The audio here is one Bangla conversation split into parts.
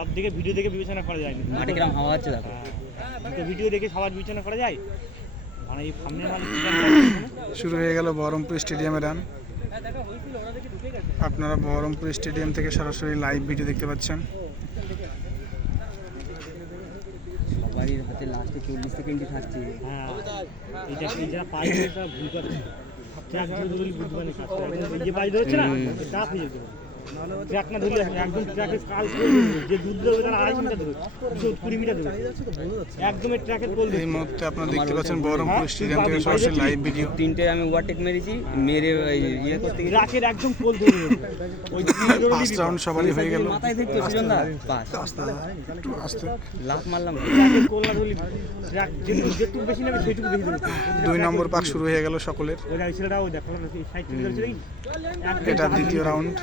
সব দিকে ভিডিও দেখে বিবেচনা করা যায় না। মাঠে কিরকম হাওয়া হচ্ছে দেখো। তো ভিডিও দেখে সবার বিবেচনা করা যায়, মানে এই সামনে শুরু হয়ে গেল বহরমপুর স্টেডিয়ামে রান। আপনারা বহরমপুর স্টেডিয়াম থেকে সরাসরি লাইভ ভিডিও দেখতে পাচ্ছেন। সবারই হাতে লাস্টে 40 সেকেন্ডই থাকছে। হ্যাঁ, এটা যা পাই এটা ভুল করে ট্র্যাক ধরে বুঝবানি কাজ করে, এই যে পাই ধরছে না চাপ হয়ে যেত, ট্র্যাক না ধরলে একদম ট্র্যাকের কাল করে যে দুধ দেবে তার 2.5 মিটার ধরে 20 মিটার ধরে একদম এই ট্র্যাকের পোল। এই মুহূর্তে আপনারা দেখতে পাচ্ছেন বহরমপুর স্টেডিয়াম থেকে সরাসরি লাইভ ভিডিও। তিনটে আমি ওভারটেক মেরেছি, মেরে ইয়ে করতে গিয়ে ট্র্যাকের একদম পোল ধরে ওই 5 রাউন্ড সবারই হয়ে গেল। মাথায় দেখতে সুজনদা পাস একটু আস্তে লাফ মারলাম। ট্র্যাকের পোল না ধরলে ট্র্যাক যেটুকু বেশি নেবে সেটুকু বেশি ধরে। 2 নম্বর পাক শুরু হয়ে গেল সকলের। ওই ছেলেটা ওই দেখো এই সাইড থেকে ধরছে নাকি এটা দ্বিতীয় রাউন্ড।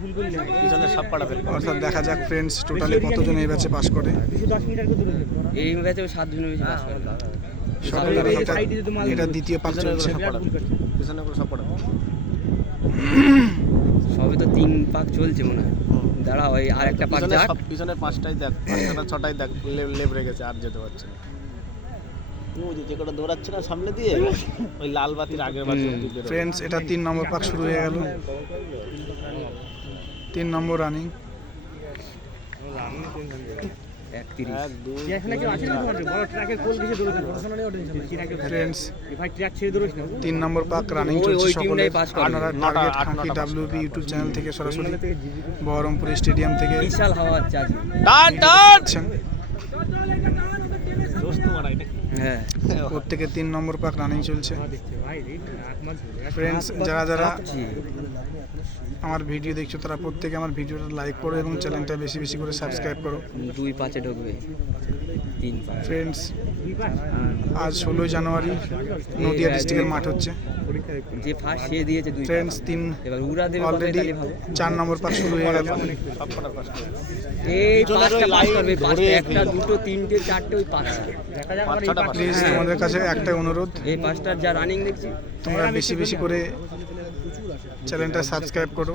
ভুল করলি না পিছনে সব পাড়া ফেল। অর্থাৎ দেখা যাক ফ্রেন্ডস টোটালি কতজন এই ব্যাচে পাস করে। 10 মিটার করে দূরে এই ম্যাচে 7 জনের বেশি পাস করে। সকলের এটা দ্বিতীয় পাক চলছে। পিছনে করে সব পাড়া। সবে তো 3 পাক চলছে মনে হয়। দাঁড়া ওই আরেকটা পাক পিছনে যাক। সব পিছনের 5টাই দেখ, 5টা 6টাই দেখ লেব রেখেছে, আর যেতে পারছে না। ও যে কটা দৌড়াচ্ছে না সামনে দিয়ে, ওই লাল বাতির আগের বাতি অবধি বেরোয়। ফ্রেন্ডস এটা 3 নম্বর পাক শুরু হয়ে গেল। 3 নম্বর রানিং। 31 1 2 এখানে কি আছে না তোমার বড় ট্র্যাকের পোল দিকে দৌড়ে পড়াশোনা অর্ডার ট্র্যাকের ফ্রেন্ডস ভাই ট্র্যাক ছেড়ে দৌড়িস না। 3 নম্বর পাক রানিং ওই চলছে সকলে। টিমটাই পাস করে। আপনারা টার্গেট খাঁকি WB ইউটিউব চ্যানেল থেকে সরাসরি বহরমপুর স্টেডিয়াম থেকে বিশাল হাওয়া হচ্ছে আজকে। টান টান দেখছেন। দোস্ত মারা এটা কি? হ্যাঁ প্রত্যেকে 3 নম্বর পাক রানিং চলছে। দেখতে ভাই রে এক মাস ধরে ফ্রেন্ডস যারা যারা জি। আমার ভিডিও দেখছো তারা প্রত্যেকে আমার ভিডিওটা লাইক করো এবং চ্যানেলটা বেশি বেশি করে সাবস্ক্রাইব করো। 2 পাঁচে ঢুকবে 3 পাঁচ। ফ্রেন্ডস আজ 16 জানুয়ারি নদিয়া ডিস্ট্রিক্টের মাঠ হচ্ছে। যে ফার্স্ট সে দিয়েছে 2 ফ্রেন্ডস 3 এবার উড়া দেবে কত অলরেডি তালি ভাবো। 4 নম্বর পাক শুরু হয়ে গেল। সব পাড়া পাস করে। এই চলে পাঁচটা ওই পাস লাইন করবে, ধরে একটা দুটো তিনটে চারটে ওই পাঁচ। দেখা যাক 5-6টা পাস। প্লিজ তোমাদের কাছে একটা অনুরোধ, এই পাঁচটার যা রানিং দেখছি তোমরা বেশি বেশি করে চ্যানেলটা সাবস্ক্রাইব করো।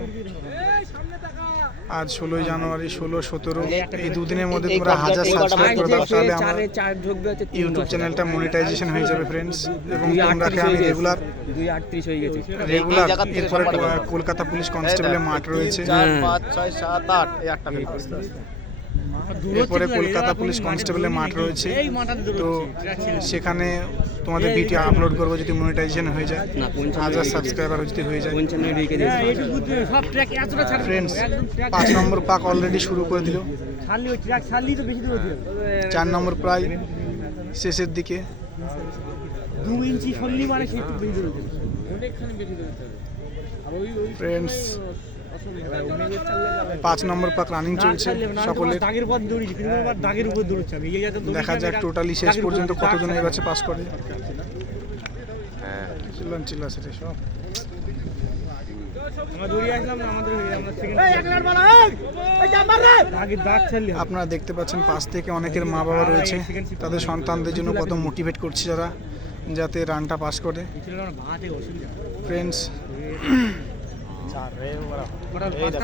আজ 16 জানুয়ারি 16, 17 এই দুদিনের মধ্যে তোমরা 1000 সাবস্ক্রাইব করে দাও, তাহলে আমার চার ঢুকবে হচ্ছে ইউটিউব চ্যানেলটা মনিটাইজেশন হয়ে যাবে ফ্রেন্ডস। এবং তোমরাকে আমি রেগুলার 2:38 হয়ে গেছে। এরপরে কলকাতা পুলিশ কনস্টেবলের মাঠ রয়েছে। 4 5 6 7 8 এই 8টা ফেল করতে। এরপরে কলকাতা পুলিশ কনস্টেবলের মাঠ রয়েছে। এই মাথাতে তো দৌড়ছে সেখানে তোমাদের ভিডিও আপলোড করবো যদি মনিটাইজেশন হয়ে যায়, না 1000 সাবস্ক্রাইবার যদি হয়ে যায়। 95 ঢুকে দিয়েছে। এইটু বুঝতে সব ট্র্যাক এতটা ছাড় ফ্রেন্ডস একদম ট্র্যাক 5 নম্বর পাক অলরেডি শুরু করে দিল। ছাড়লি ওই ট্র্যাক ছাড়লি তো বেশি দূর দিও 4 নম্বর প্রায় শেষের দিকে। 2 ইঞ্চি সরলি মানে সেই বেশি দূর দিও অনেকখানি বেশি দূর দিতে হবে। আর ওই ফ্রেন্ডস 5 নম্বর পাক রানিং চলছে সকলের। দাগের পর দৌড়িয়েছি কিন্তু আবার দাগের উপর দৌড়চ্ছে আমি এই যাতে দেখা যাক টোটালি শেষ পর্যন্ত কতজন এই ব্যাচে পাস করে। চিল্লা সেটা সব আমরা দৌড়িয়ে আসলাম না আমাদের আমরা সেকেন্ড এই এক লাট বলা এই জাম্পার রে দাগের দাগ ছাড়লি আপনারা দেখতে পাচ্ছেন পাশ থেকে অনেকের মা বাবা রয়েছে, তাদের সন্তানদের জন্য কত মোটিভেট করছে যারা, যাতে রানটা পাস করে। ছিল না ভাতে অসুবিধা ফ্রেন্ডস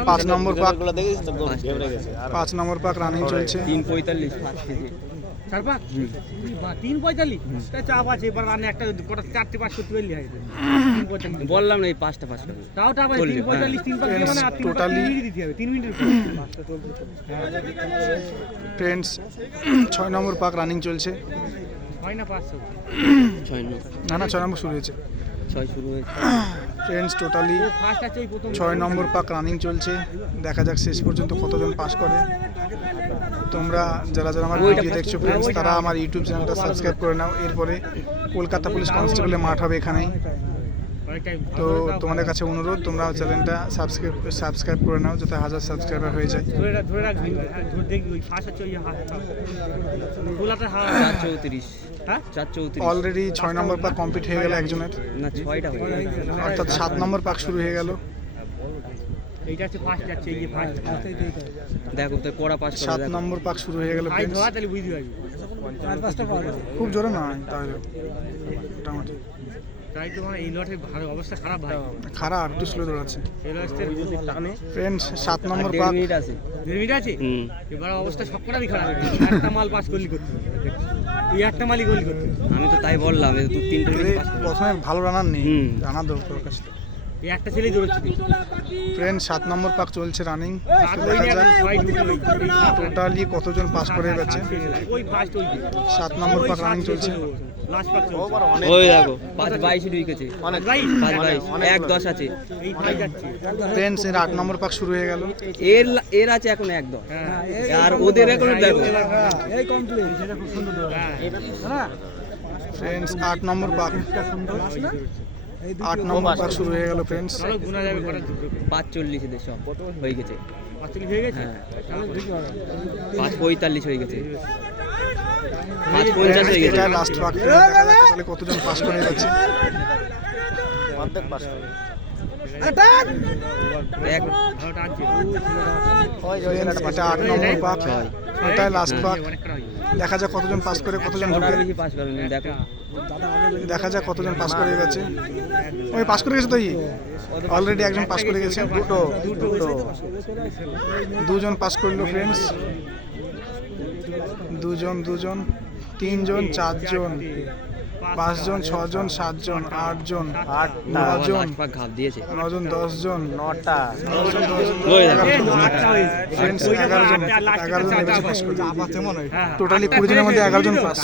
5 নম্বর পাক গুলো দেখিস তো ঘেবড়ে গেছে। আর 5 নম্বর পাক রানিং চলছে। 3:45 ফার্স্ট থেকে। চার পাক 3:45 তাই চাপ আছে এবার রানে একটা কটা 4টে পাস করতে পারলি হয় 3:45 বললাম না এই পাঁচটা পাস করবে। তাও টা ভাই 3:45 3 পাক দিয়ে মানে আর 3 পাক Totally- দিতে হবে 3 মিনিটের পাঁচটা চলবে। ফ্রেন্ডস 6 নম্বর পাক রানিং চলছে। হয় না 500 6 না 6 নম্বর শুরু হয়েছে। 6 শুরু হয়েছে। ফ্রেন্ডস টোটালি ফার্স্ট আছে ওই প্রথম 6 নম্বর পাক রানিং চলছে। দেখা যাক শেষ পর্যন্ত কতজন পাস করে। তোমরা যারা যারা আমার ভিডিও দেখছো ফ্রেন্ডস, তারা আমার ইউটিউব চ্যানেলটা সাবস্ক্রাইব করে নাও। এরপরে কলকাতা পুলিশ কনস্টেবলের মাঠ হবে এখানেই। অনেকটাই তো তোমাদের কাছে অনুরোধ, তোমরা চ্যানেলটা সাবস্ক্রাইব করে নাও যাতে 1000 সাবস্ক্রাইবার হয়ে যায়। ধরে রাখবি ধরে দেখবি ওই ফার্স্ট আছে ওই গোলাটা 4:34 হ্যাঁ 4:34 অলরেডি 6 নম্বর পাক কমপ্লিট হয়ে গেল একজনের, না 6টা হয়ে গেছে। অর্থাৎ 7 নম্বর পাক শুরু হয়ে গেল। এইটা আছে ফার্স্ট যাচ্ছে এই যে ফার্স্ট দেখো তো কড়া পাস করে 7 দেখো। নম্বর পাক শুরু হয়ে গেল ফাইট ফ্রেন্ডস। হওয়া তাহলে বুঝতে পারবি 4-5টা পাওয়া যাবে খুব জোরে না তাহলে মোটামুটি তাই তো এই লটের ভালো অবস্থা খারাপ ভাই। খারাপ, একটু স্লো দৌড়াচ্ছে। এই লটের টানে ফ্রেন্ডস 7 নম্বর 1.5 পাক। মিনিট আছে। 1.5 মিনিট আছে। এবার অবস্থা সবকটারই খারাপ। একটা মাল পাস করলি করতে এই একটা মালই গোল করতে। আমি তো তাই বললাম, এই 2-3টে এদের প্রথমে ভালো রানার নেই, রানার দরকার কাছে। এই একটা ছেলেই দৌড়চ্ছে। ফ্রেন্ডস 7 নম্বর পাক চলছে রানিং। আর ওই নিয়ে এখন ছয় ঢুকে ওই টোটালি কতজন পাস করে গেছে? ওই ফার্স্ট ওই 7 নম্বর পাক রানিং চলছে। লাস্ট পাক চলছে। ওভার অনেক ওই দেখো 5-22 ঢুকেছে। অনেক ভাই 5-22 1-10 আছে। এই ভাই যাচ্ছে। ফ্রেন্ডস এর 8 নম্বর পাক শুরু হয়ে গেল। এর আছে এখন 1-10। হ্যাঁ আর ওদের এখন দেখো এই কমপ্লিট সেটা খুব সুন্দর দৌড়। হ্যাঁ ফ্রেন্ডস 8 নম্বর পাক। 8 নম্বর পাক শুরু হয়ে গেল ফ্রেন্ডস। চলো গুনা যাবে কটা যুদ্ধ। 5:40 এদের সব হয়ে গেছে। 45 হয়ে গেছে। হ্যাঁ 5:45 হয়ে গেছে। 5:50 হয়ে গেছে। এটা লাস্ট পাক। দেখা যাক তাহলে কতজন পাস করে গেছে। অর্ধেক পাস করে। এক ভালো টানছে। ফ্রেন্ডস এটা 8 নম্বর পাক। এটাই লাস্ট পাক। অনেকটা হয়। দেখা যাক কতজন পাস করে কতজন ছটার ঢুকে। বেশি পাস করেনি দেখো। দেখা যাক কতজন পাস করে গেছে। ওই পাস করে গেছে তো অলরেডি একজন পাস করে গেছে। দুজন পাস করলো ফ্রেন্ডস। দুজন 3জন 4জন 5জন 6জন 7জন 8জন 9জন লাস্ট পাক ঘাপ দিয়েছে। 9জন 10জন 9টা 9জন 10জন ওই দেখো। 11জন 11জন পাস করলো। টোটালি 20 জনের মধ্যে 11জন পাস।